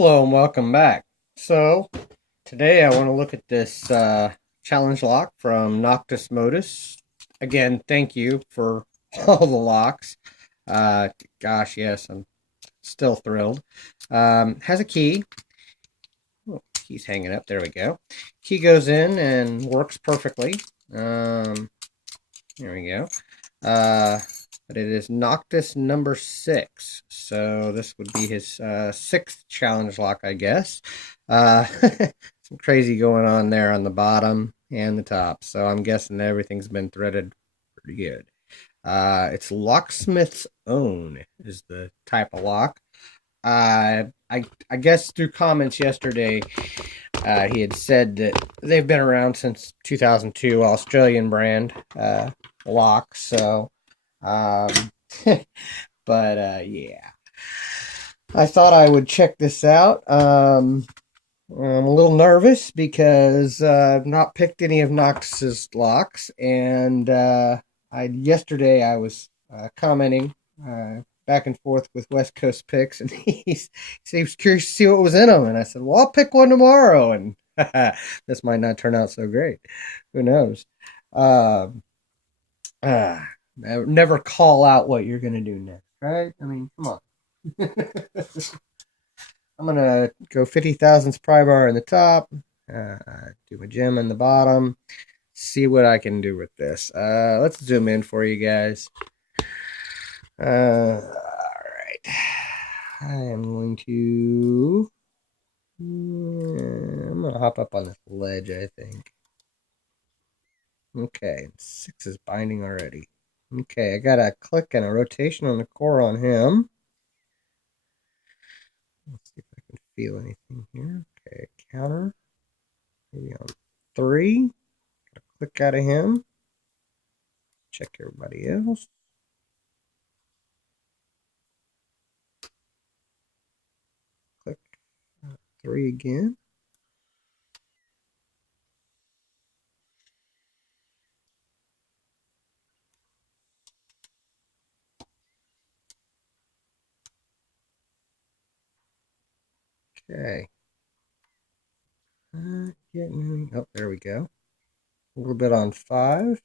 Hello and welcome back. So today I want to look at this challenge lock from Noctis Motus. Again, thank you for all the locks. Gosh, yes, I'm still thrilled. Has a key. Oh, key's hanging up. There we go. Key goes in and works perfectly. There we go. But it is Noctis number 6. So this would be his 6th challenge lock, I guess. Some crazy going on there on the bottom and the top. So I'm guessing everything's been threaded pretty good. It's Locksmiths Own is the type of lock. I guess through comments yesterday, he had said that they've been around since 2002, Australian brand locks. So, um, but yeah, I thought I would check this out. I'm a little nervous because I've not picked any of Noctis's locks, and yesterday I was commenting back and forth with West Coast picks, and he was curious to see what was in them, and I said, "Well, I'll pick one tomorrow," and this might not turn out so great. Who knows? Never call out what you're gonna do next, right? I mean, come on. I'm gonna go 50,000 pry bar in the top, do my gem in the bottom, see what I can do with this. Let's zoom in for you guys. All right. I am going to. I'm gonna hop up on this ledge, I think. Okay, 6 is binding already. Okay, I got a click and a rotation on the core on him. Let's see if I can feel anything here. Okay, counter. Maybe on 3. Got a click out of him. Check everybody else. Click 3 again. Okay. Getting, oh, there we go. A little bit on 5.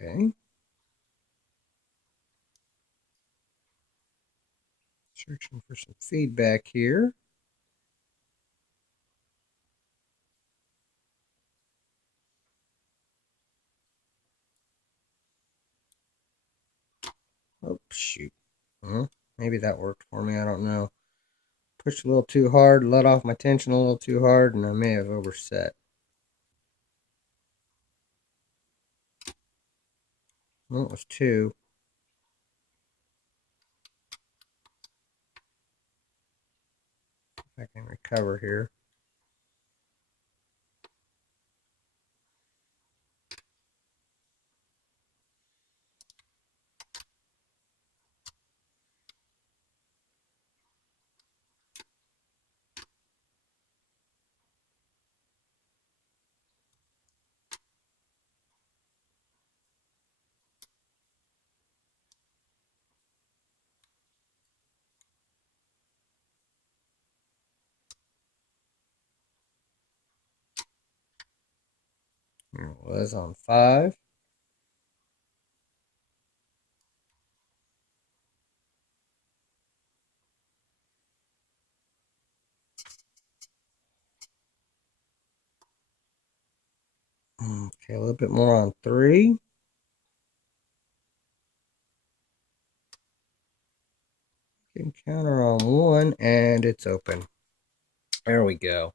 Okay. Searching for some feedback here. Oh, shoot. Maybe that worked for me. I don't know. Pushed a little too hard, let off my tension a little too hard, and I may have overset. Well, it was 2. If I can recover here. Here it was on 5. Okay, a little bit more on 3. Can counter on 1, and it's open. There we go.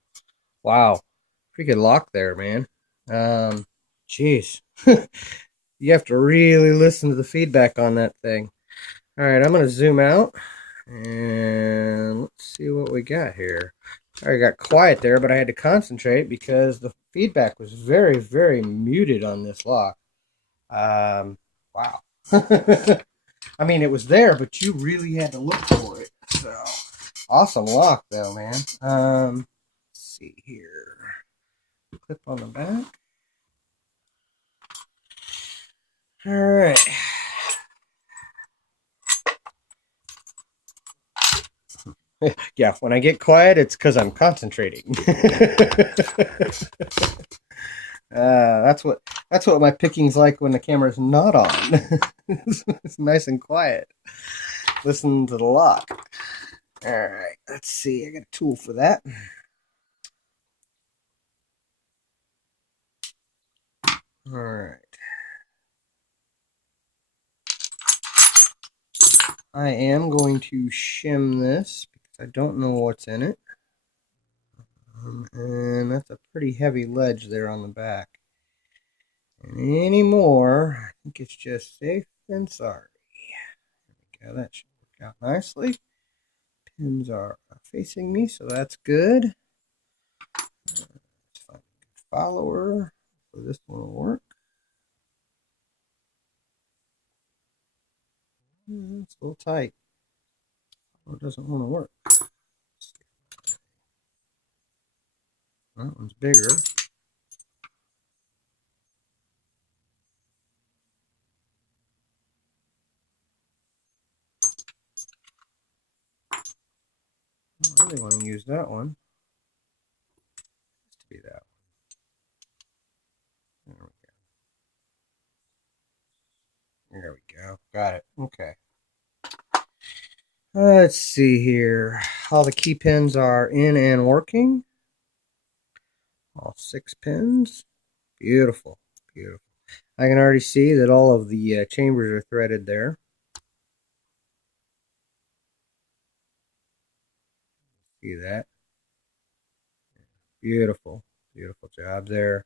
Wow. Pretty good lock there, man. Jeez. You have to really listen to the feedback on that thing. All right, I'm going to zoom out, and let's see what we got here. I got quiet there, but I had to concentrate because the feedback was very, very muted on this lock. Wow. I mean, it was there, but you really had to look for it. So awesome lock, though, man. Let's see here. Clip on the back. All right. Yeah, when I get quiet, it's because I'm concentrating. That's what my picking's like when the camera's not on. It's nice and quiet. Listen to the lock. All right, let's see. I got a tool for that. All right. I am going to shim this because I don't know what's in it. And that's a pretty heavy ledge there on the back. And any more, I think it's just safe and sorry. There we go. That should work out nicely. Pins are facing me, so that's good. Let's find a good follower. So this one will work. It's a little tight. It doesn't want to work. That one's bigger. I really want to use that one. To be that one. There we go. Got it. Okay. Let's see here. All the key pins are in and working. All 6 pins. Beautiful. Beautiful. I can already see that all of the chambers are threaded there. See that? Beautiful. Beautiful job there.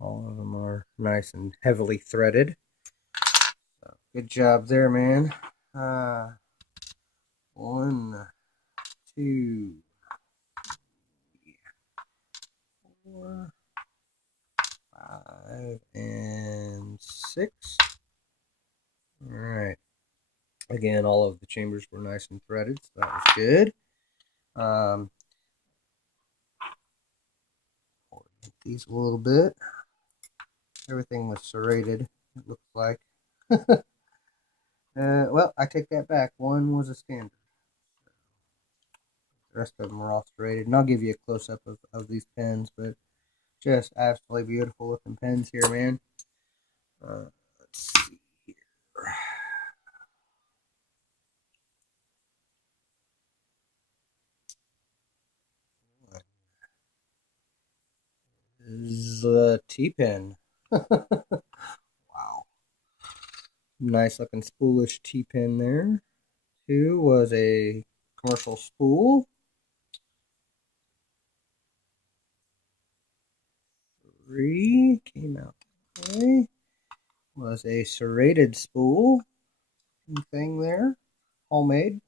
All of them are nice and heavily threaded. So, good job there, man. 1, 2, 3, 4, 5, and 6. All right. Again, all of the chambers were nice and threaded, so that was good. These a little bit. Everything was serrated, it looks like. Well, I take that back. One was a standard. The rest of them were all serrated. And I'll give you a close-up of these pens, but just absolutely beautiful looking pens here, man. Let's see here. This is a T-pen. Wow. Nice looking spoolish T-pen there. 2 was a commercial spool. 3 came out that way. Was a serrated spool thing there. Homemade.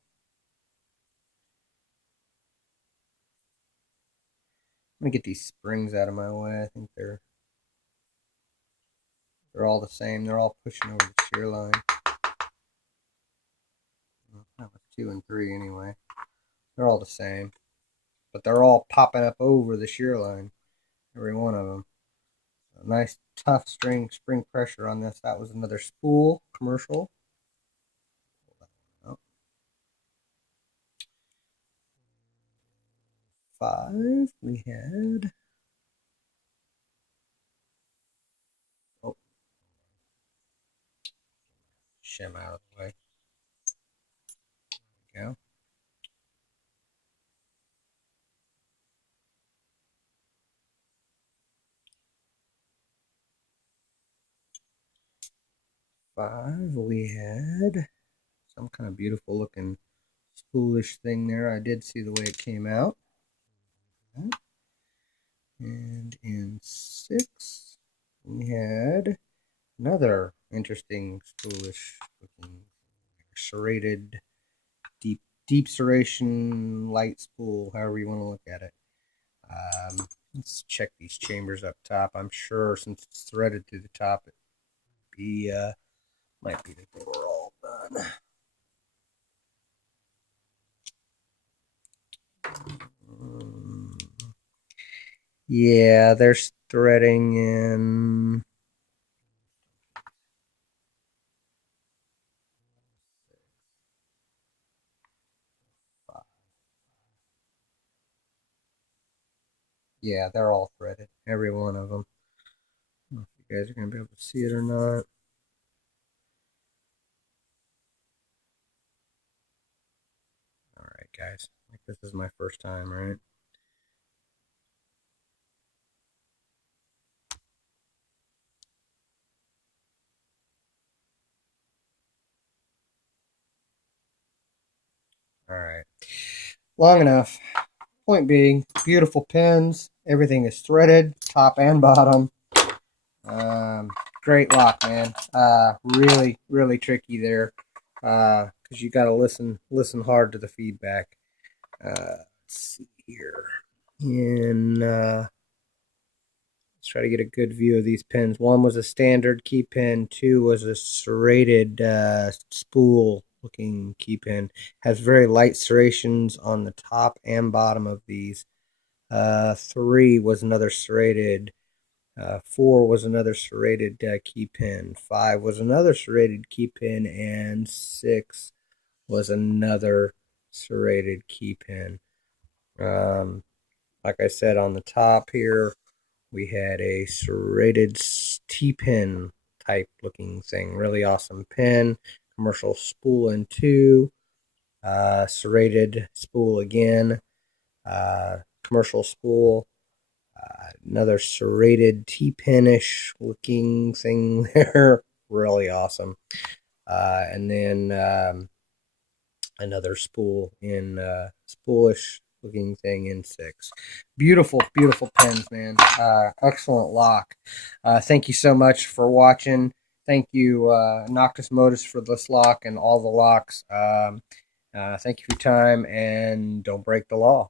I'm gonna get these springs out of my way. I think they're all the same. They're all pushing over the shear line. That was 2 and 3 anyway. They're all the same, but they're all popping up over the shear line. Every one of them. A nice tough spring pressure on this. That was another spool commercial. 5 we had. Oh, shim out of the way. There we go. Five we had some kind of beautiful looking spoolish thing there. I did see the way it came out. And in 6 we had another interesting spoolish looking serrated deep serration light spool, however you want to look at it. Let's check these chambers up top. I'm sure since it's threaded through the top, it'd be Might be that they were all done. Yeah, there's threading in. Yeah, they're all threaded, every one of them. I don't know if you guys are going to be able to see it or not. All right, guys. Like, this is my first time, right? All right. Long enough. Point being, beautiful pins. Everything is threaded, top and bottom. Great lock, man. Really, really tricky there. Because you got to listen hard to the feedback. Let's see here. Let's try to get a good view of these pins. One was a standard key pin. Two was a serrated spool looking key pin. Has very light serrations on the top and bottom of these. Three was another serrated. Four was another serrated key pin. Five was another serrated key pin. And six was another serrated key pin. Like I said, on the top here, we had a serrated T-pin type looking thing. Really awesome pin. Commercial spool in two. Serrated spool again. Commercial spool. Another serrated T-pin-ish looking thing there. Really awesome. And then another spool in spoolish looking thing in six. Beautiful, beautiful pens, man. Excellent lock. Thank you so much for watching. Thank you, Noctis Motus, for this lock and all the locks. Thank you for your time, and don't break the law.